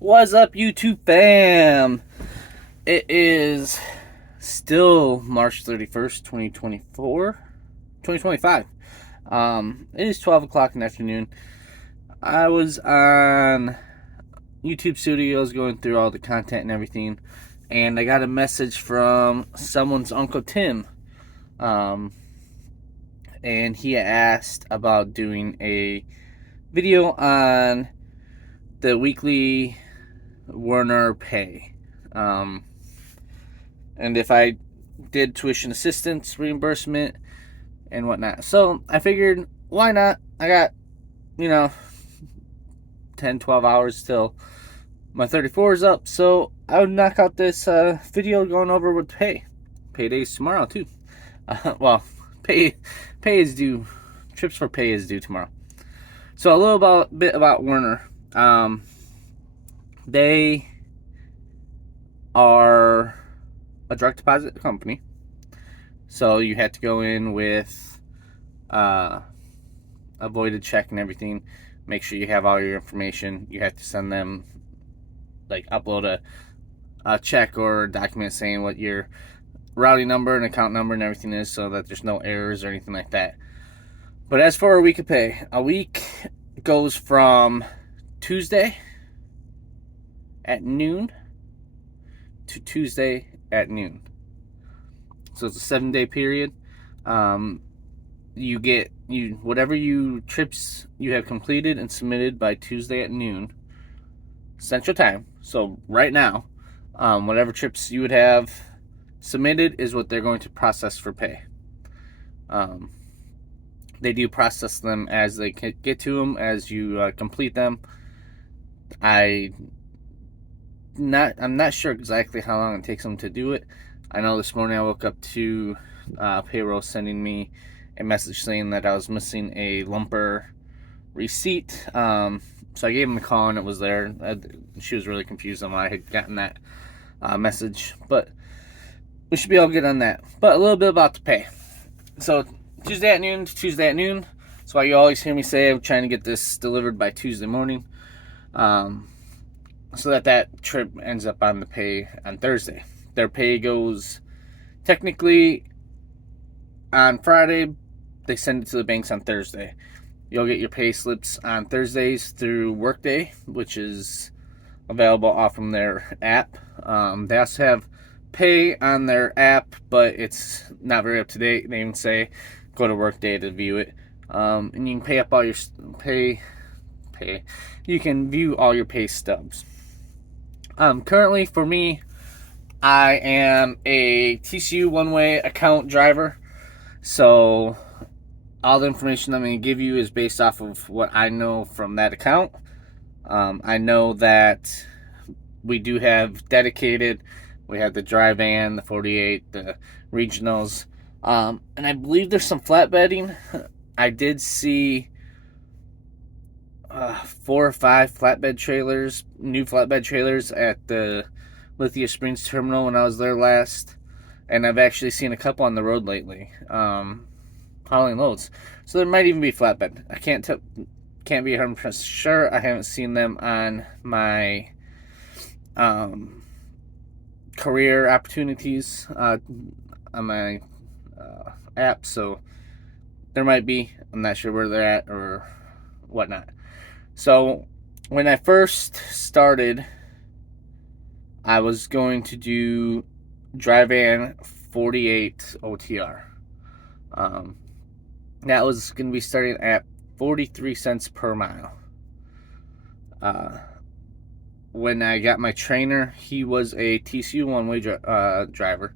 What's up, YouTube fam? It is still March 31st, 2025. It is 12 o'clock in the afternoon. I was on YouTube Studios going through all the content and everything, and I got a message from someone's Uncle Tim. Um, and he asked about doing a video on the weekly Werner pay. And if I did tuition assistance reimbursement and whatnot. So I figured, why not? I got, you know, 10, 12 hours till my 34 is up. So I would knock out this video going over with pay. Payday's tomorrow, too. Well, pay is due. Trips for pay is due tomorrow. So a little bit about Werner. They are a direct deposit company. So you had to go in with a voided check and everything. Make sure you have all your information. You have to send them, like, upload a check or a document saying what your routing number and account number and everything is, so that there's no errors or anything like that. But as for a week of pay, a week goes from Tuesday at noon to Tuesday at noon. So it's a 7-day period. You get whatever trips you have completed and submitted by Tuesday at noon Central Time. So right now, whatever trips you would have submitted is what they're going to process for pay. They do process them as they get to them, as you complete them. I'm not sure exactly how long it takes them to do it. I know this morning I woke up to payroll sending me a message saying that I was missing a lumper receipt. So I gave him a call and it was there. She was really confused on why I had gotten that message, but we should be all good on that. But a little bit about the pay. So Tuesday at noon to Tuesday at noon. That's why you always hear me say I'm trying to get this delivered by Tuesday morning. So that trip ends up on the pay on Thursday. Their pay goes technically on Friday. They send it to the banks on Thursday. You'll get your pay slips on Thursdays through Workday, which is available off from their app. They also have pay on their app, but it's not very up to date. They even say go to Workday to view it. And you can pay up all your pay. You can view all your pay stubs. Currently, for me, I am a TCU one-way account driver. So all the information I'm going to give you is based off of what I know from that account. I know that we do have dedicated. We have the dry van, the 48, the regionals. And I believe there's some flatbedding. I did see 4 or 5 flatbed trailers, new flatbed trailers at the Lithia Springs terminal when I was there last. And I've actually seen a couple on the road lately, hauling loads. So there might even be flatbed. I can't be 100% sure. I haven't seen them on my career opportunities on my app, so there might be. I'm not sure where they're at or whatnot. So when I first started, I was going to do dry van 48 OTR. That was going to be starting at 43 cents per mile. When I got my trainer, he was a TCU one-way driver.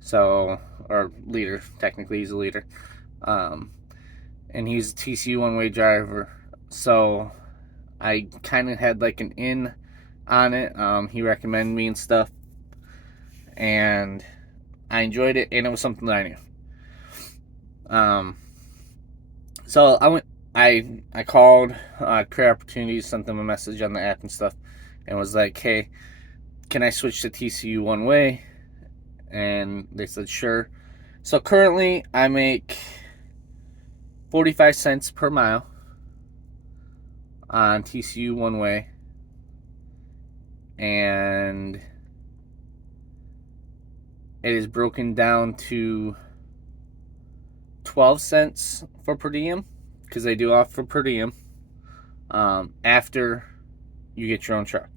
So, or leader, technically he's a leader. And he's a TCU one-way driver. So I kind of had like an in on it. He recommended me and stuff. And I enjoyed it, and it was something that I knew. So I called Career Opportunities, sent them a message on the app and stuff, and was like, hey, can I switch to TCU one way? And they said, sure. So currently I make 45 cents per mile on TCU one way. and it is broken down to 12 cents for per diem, because they do offer per diem after you get your own truck.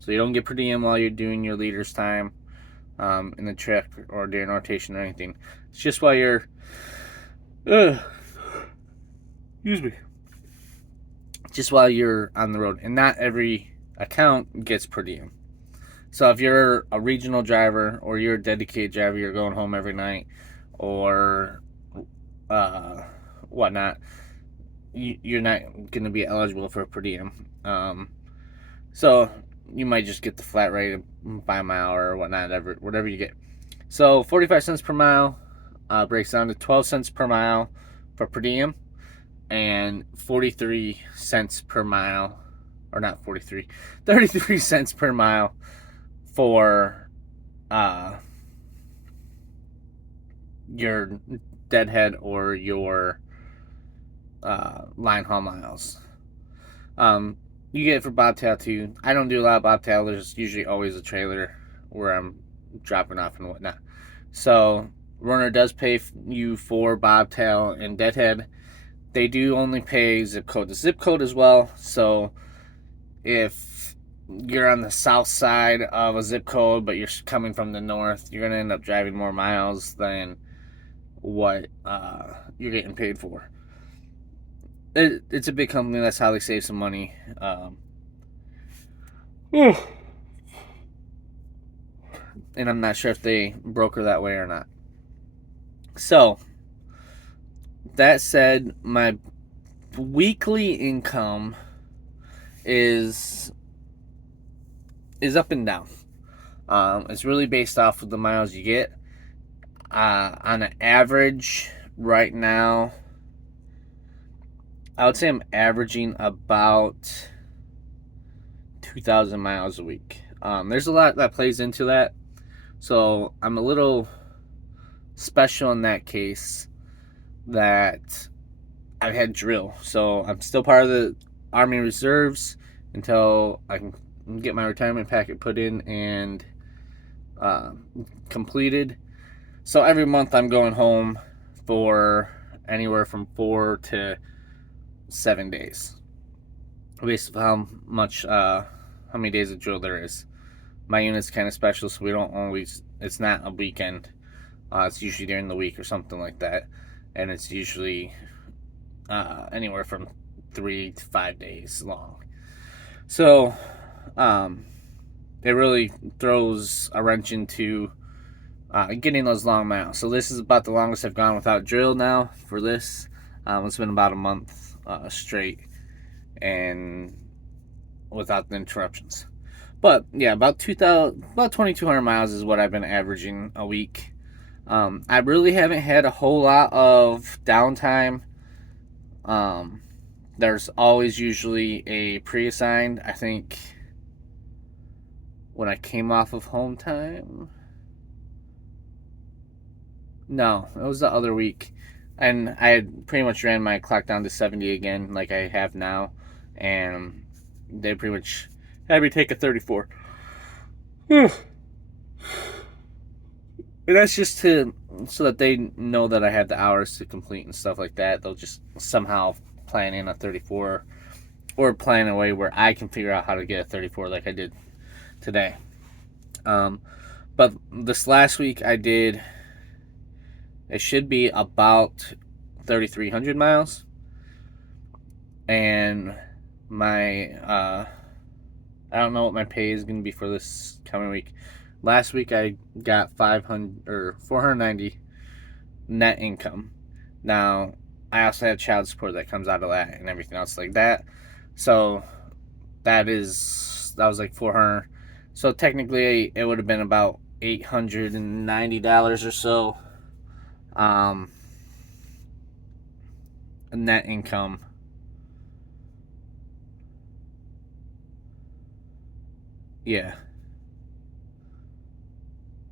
So you don't get per diem while you're doing your leader's time in the truck or during rotation or anything. It's just while you're excuse me, just while you're on the road. And not every account gets per diem. So if you're a regional driver or you're a dedicated driver, you're going home every night or whatnot, you're not going to be eligible for a per diem. So you might just get the flat rate by mile or whatnot, whatever you get. So 45 cents per mile breaks down to 12 cents per mile for per diem, and 43 cents per mile, or not 43, 33 cents per mile for your deadhead or your line haul miles. You get it for bobtail too. I don't do a lot of bobtail. There's usually always a trailer where I'm dropping off and whatnot. So Runner does pay you for bobtail and deadhead. They do only pay zip code to zip code as well. So if you're on the south side of a zip code but you're coming from the north, you're going to end up driving more miles than what you're getting paid for. It's a big company. That's how they save some money. And I'm not sure if they broker that way or not. So that said, my weekly income is up and down. It's really based off of the miles you get. On an average right now, I would say I'm averaging about 2,000 miles a week. There's a lot that plays into that, so I'm a little special in that case that I've had drill. So I'm still part of the Army Reserves until I can get my retirement packet put in and completed. So every month I'm going home for anywhere from 4 to 7 days, based on how many days of drill there is. My unit's kind of special, so we don't always, it's not a weekend. It's usually during the week or something like that, and it's usually anywhere from 3 to 5 days long. So it really throws a wrench into getting those long miles. So this is about the longest I've gone without drill now for this. It's been about a month straight and without the interruptions. But yeah, about 2,200 miles is what I've been averaging a week. I really haven't had a whole lot of downtime. There's always usually a pre-assigned. I think when I came off of home time, no, it was the other week, and I had pretty much ran my clock down to 70 again, like I have now, and they pretty much had me take a 34. And that's just so that they know that I had the hours to complete and stuff like that. They'll just somehow plan in a 34, or plan a way where I can figure out how to get a 34 like I did today. But this last week I did, it should be about 3,300 miles. And my, I don't know what my pay is going to be for this coming week. Last week I got 490 net income. Now, I also have child support that comes out of that and everything else like that. So that was like 400. So technically it would have been about $890 or so net income. Yeah,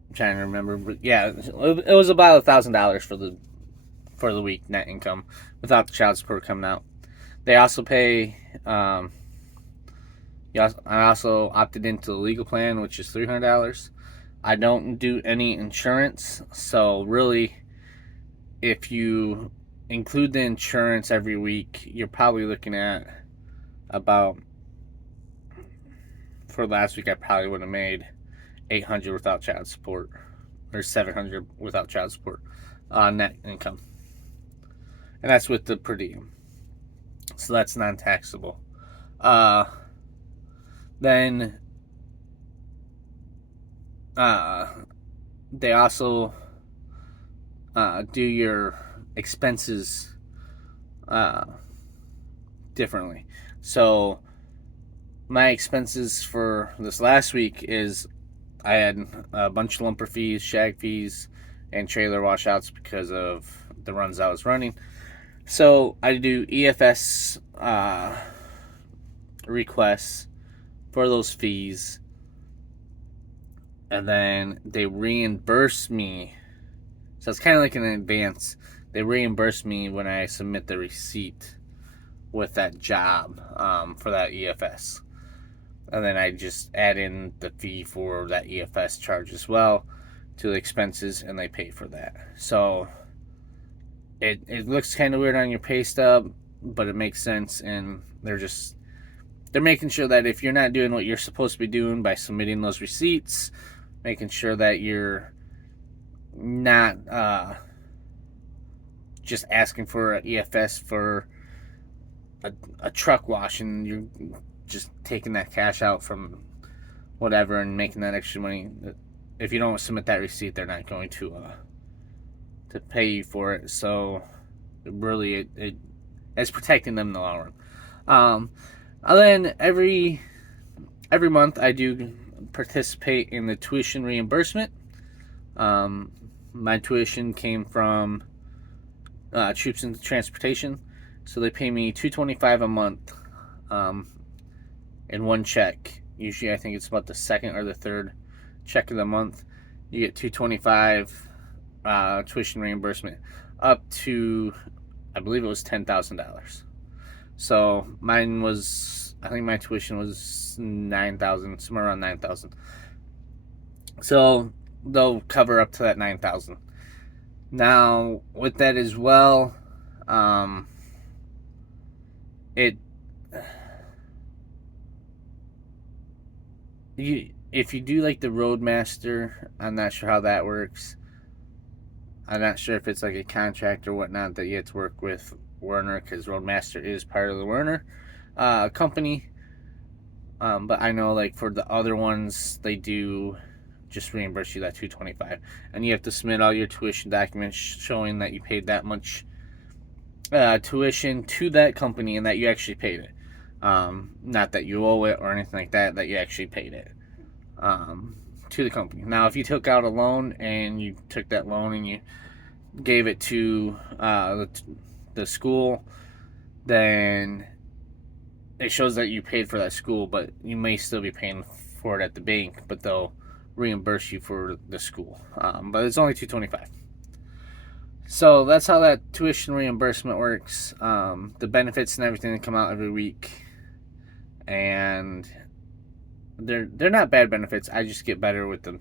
I'm trying to remember, but yeah, it was about $1,000 for the week net income without the child support coming out. They also pay I also opted into the legal plan, which is $300. I don't do any insurance, so really, if you include the insurance every week, you're probably looking at about, for last week, I probably would have made 800 without child support, or 700 without child support, net income, and that's with the per diem, so that's non-taxable. Uh, then they also do your expenses uh, differently. So my expenses for this last week is I had a bunch of lumper fees, shag fees, and trailer washouts because of the runs I was running. So I do EFS requests for those fees, and then they reimburse me. So it's kind of like an advance. They reimburse me when I submit the receipt with that job for that EFS. And then I just add in the fee for that EFS charge as well to the expenses, and they pay for that. So it looks kind of weird on your pay stub, but it makes sense, and they're making sure that if you're not doing what you're supposed to be doing by submitting those receipts, making sure that you're not just asking for an EFS for a truck wash, and you're just taking that cash out from whatever and making that extra money. If you don't submit that receipt, they're not going to pay you for it. So really, it's protecting them in the long run. Then every month I do participate in the tuition reimbursement. My tuition came from Troops and Transportation, so they pay me $225 a month in one check. Usually, I think it's about the second or the third check of the month. You get $225 tuition reimbursement up to, I believe it was $10,000. So mine was, I think my tuition was $9,000, somewhere around $9,000. So they'll cover up to that $9,000. Now with that as well, if you do like the Roadmaster, I'm not sure how that works. I'm not sure if it's like a contract or whatnot that you have to work with Werner, because Roadmaster is part of the Werner company. But I know like for the other ones, they do just reimburse you that $225, and you have to submit all your tuition documents showing that you paid that much tuition to that company and that you actually paid it. Not that you owe it or anything like that. That you actually paid it to the company. Now, if you took out a loan and you took that loan and you gave it to the school, then it shows that you paid for that school, but you may still be paying for it at the bank, but they'll reimburse you for the school. But it's only $225. So that's how that tuition reimbursement works. The benefits and everything that come out every week, and they're not bad benefits. I just get better with them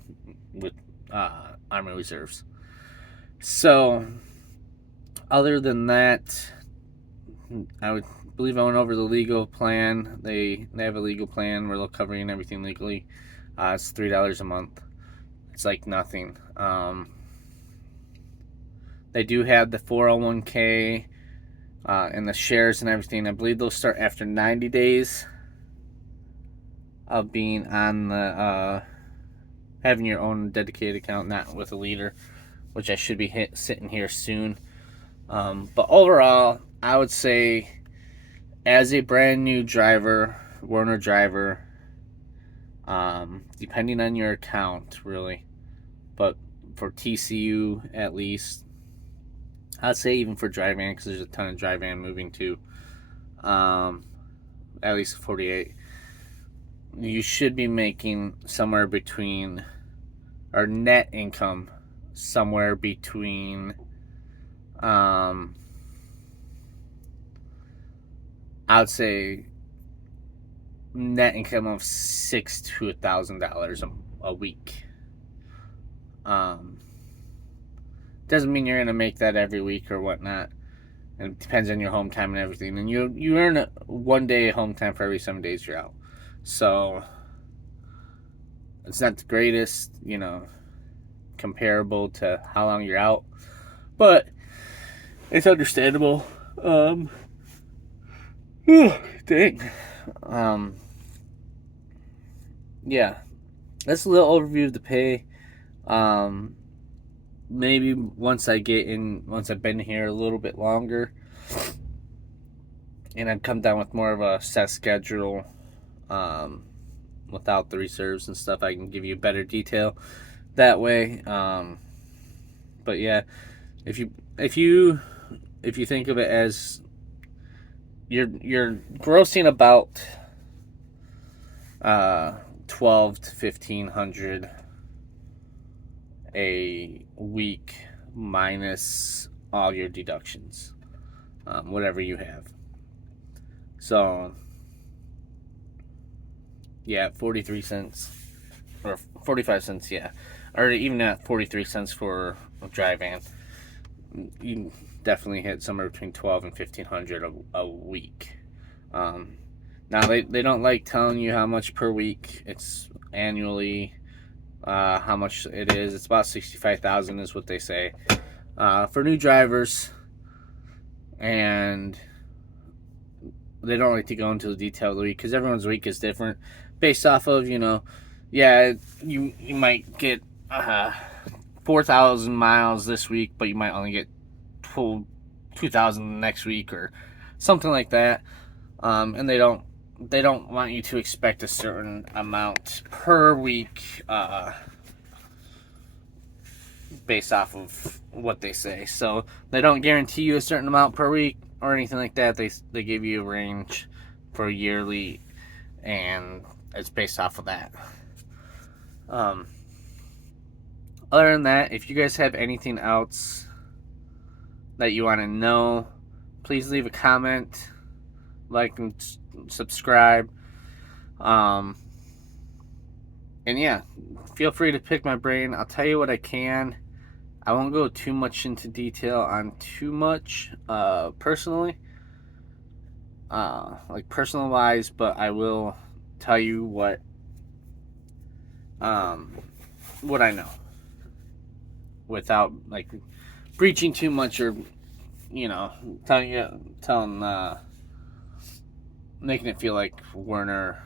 with Army Reserves. So other than that, I believe I went over the legal plan. They have a legal plan where they'll cover you and everything legally. It's $3 a month. It's like nothing. They do have the 401k and the shares and everything. I believe they'll start after 90 days of being on the having your own dedicated account, not with a leader, which I should be sitting here soon. But overall, I would say as a brand new driver, Werner driver, depending on your account, really, but for TCU at least, I'd say even for dry van, because there's a ton of dry van moving too, at least 48, you should be making somewhere between, or net income somewhere between, I would say net income of $6,000 to $1,000 a week. Doesn't mean you're gonna make that every week or whatnot. It depends on your home time and everything. And you earn 1 day home time for every 7 days you're out. So it's not the greatest, comparable to how long you're out, but it's understandable. Dang. Yeah, that's a little overview of the pay. Maybe once I've been here a little bit longer, and I've come down with more of a set schedule, without the reserves and stuff, I can give you better detail that way. But yeah, if you think of it as you're grossing about 12 to 1,500 a week minus all your deductions, whatever you have. So yeah, 43 cents or 45 cents, yeah, or even at 43 cents for a dry van, you definitely hit somewhere between 12 and 1,500 a week. Now they don't like telling you how much per week. It's annually. How much it is. It's about 65,000 is what they say, for new drivers, and they don't like to go into the detail of the week because everyone's week is different based off of, you might get 4,000 miles this week, but you might only get 2,000 next week or something like that, and they don't want you to expect a certain amount per week, based off of what they say. So they don't guarantee you a certain amount per week or anything like that. They give you a range for yearly, and it's based off of that. Other than that, if you guys have anything else that you want to know, please leave a comment, like and subscribe, and yeah, feel free to pick my brain. I'll tell you what I can. I won't go too much into detail on too much personally, like personal wise, but I will tell you what I know without like breaching too much or making it feel like Werner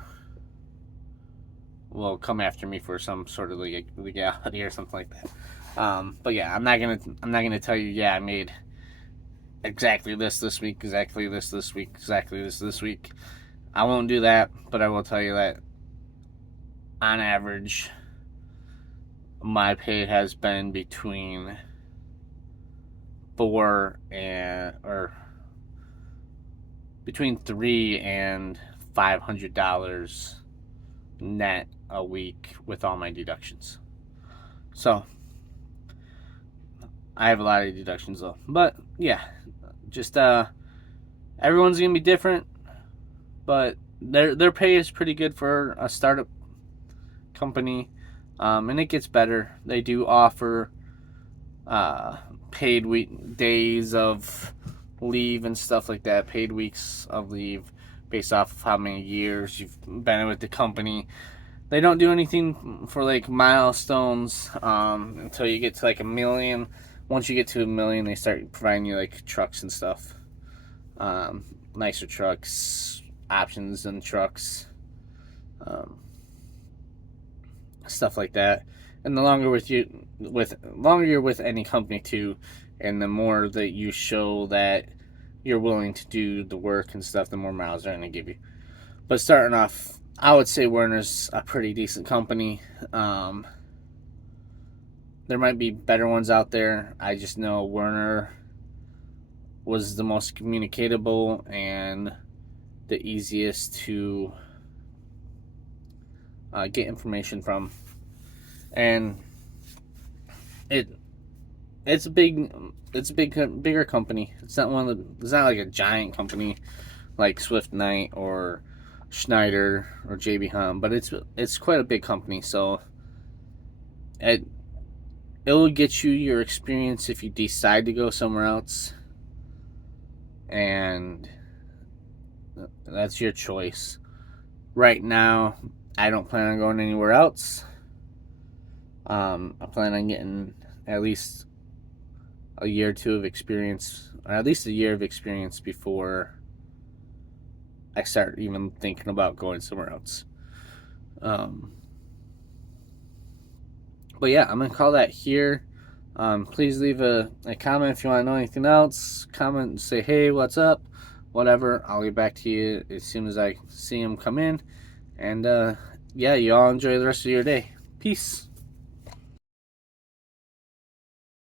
will come after me for some sort of legality or something like that. But yeah, I'm not gonna tell you, yeah, I made exactly this week, exactly this week, exactly this week. I won't do that, but I will tell you that on average, my pay has been between between $300 and $500 net a week with all my deductions. So I have a lot of deductions though, but yeah, just everyone's gonna be different, but their pay is pretty good for a startup company, and it gets better. They do offer paid days of leave and stuff like that, paid weeks of leave based off of how many years you've been with the company. They don't do anything for like milestones until you get to like 1 million. Once you get to 1 million, they start providing you like trucks and stuff, nicer trucks, options and trucks, stuff like that. And the longer you're with any company too, and the more that you show that you're willing to do the work and stuff, the more miles they're going to give you. But starting off, I would say Werner's a pretty decent company. There might be better ones out there. I just know Werner was the most communicatable and the easiest to get information from, and it's a bigger company. It's not like a giant company like Swift Knight or Schneider or JB Hunt, but it's quite a big company, so it will get you your experience if you decide to go somewhere else, and that's your choice. Right now, I don't plan on going anywhere else. I plan on getting at least a year or two of experience, or at least a year of experience before I start even thinking about going somewhere else. But yeah, I'm gonna call that here. Please leave a comment if you want to know anything else. Comment and say, hey, what's up? Whatever. I'll get back to you as soon as I see them come in. And yeah, you all enjoy the rest of your day. Peace.